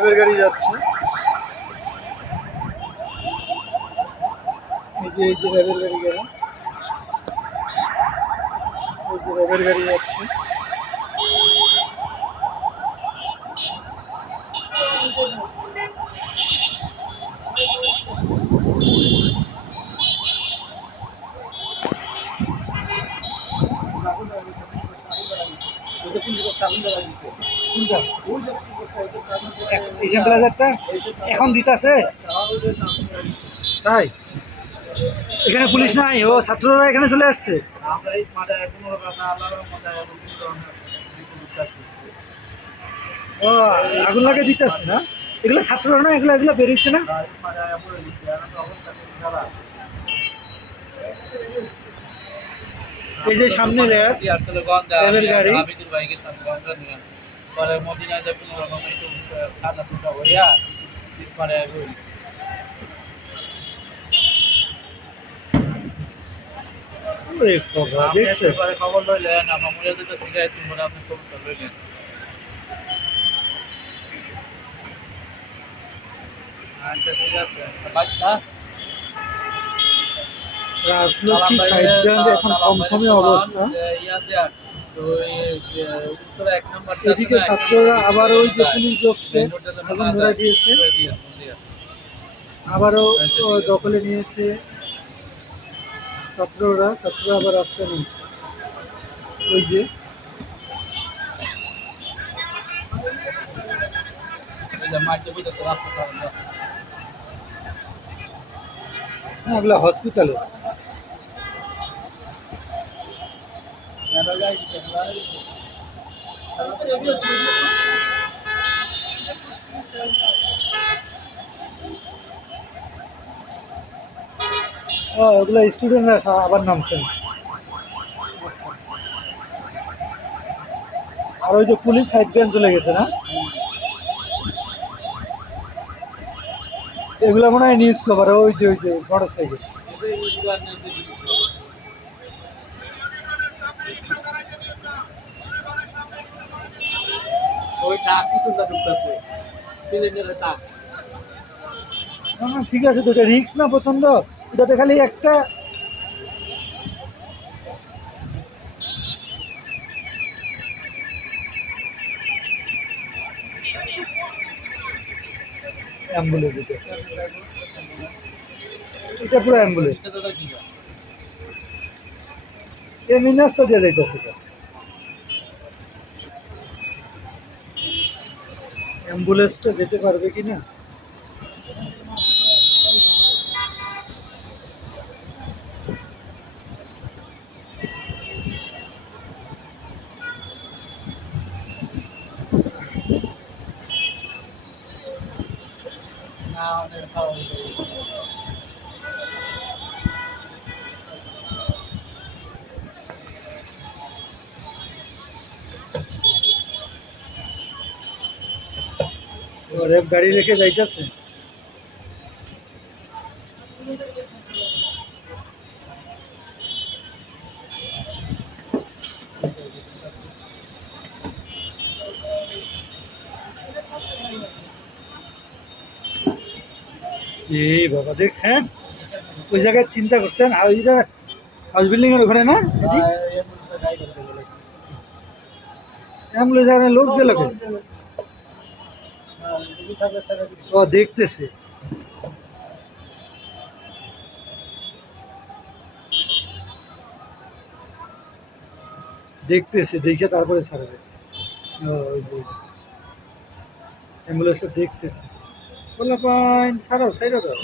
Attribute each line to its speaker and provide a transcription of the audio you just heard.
Speaker 1: র্যাবের গাড়ি যাচ্ছে এই যে এই যে গাড়ি গেল এই যে গাড়ি যাচ্ছে
Speaker 2: এখন দিতাছে?
Speaker 1: তাই?
Speaker 2: এখানে পুলিশ নাই ও ছাত্ররা এখানে চলে আসছে। ও আগুন লাগে দিতেছে না? এগুলো ছাত্ররা না? এগুলো এগুলো বেরিয়েছে না? এই যে সামনে র্যাব র্যাবের গাড়ি।
Speaker 3: পরে মদিনায় যে কোনো রকম একটু খাতা টুটা হইয়া পরে রইল।
Speaker 2: ওরে বাবা, দেখছে
Speaker 3: পরে খবর লইলেন আমার মনে যেতে শিখাই তোমরা আপনি খবরটা লইলেন। আচ্ছা ঠিক আছে। বাচ্চা?
Speaker 1: রাজলক্ষ্মী সাইড এখন থমথমে অবস্থা। এদিকে ছাত্ররা আবার ওই যে পুলিশ ঢুকছে আগুন ধরা দিয়েছে। আবারও দখলে নিয়েছে ছাত্ররা ছাত্ররা আবার রাস্তায় নিয়েছে ওই যে হ্যাঁ, হসপিটালে। ও, ওগুলা স্টুডেন্টরা আবার নামছেন আর ওই যে পুলিশ সাইড ব্যাংক চলে গেছে না? এগুলা মনে হয় নিউজ কভার ওই যে ওই যে মোটর সাইকেল
Speaker 3: পিছনটা ঢুকতেছে সিলিন্ডারের
Speaker 1: ঠিক আছে তো এটা রিক্স না পছন্দ? এটাতে খালি একটা অ্যাম্বুলেন্স এটা এটা পুরো অ্যাম্বুলেন্স।
Speaker 3: সেটা কি হয়
Speaker 1: এমনি নাস্তা দিয়ে যাইতেছে অ্যাম্বুলেন্সটা যেতে পারবে কি না?
Speaker 3: অনেক খাওয়া
Speaker 1: রেপ গাড়ি রেখে যাইতেছে। এই বাবা দেখছেন? ওই জায়গায় চিন্তা করছেন ওইটা হাউস বিল্ডিং এর ওখানে না?
Speaker 3: গেলে।
Speaker 1: অ্যাম্বুলেন্স লোক গেল দেখতেছে। দেখতেছে দেখে তারপরে ছাড়বে। অ্যাম্বুলেন্সটা দেখতেছে। বললাম ছাড়ো সাইড দাও।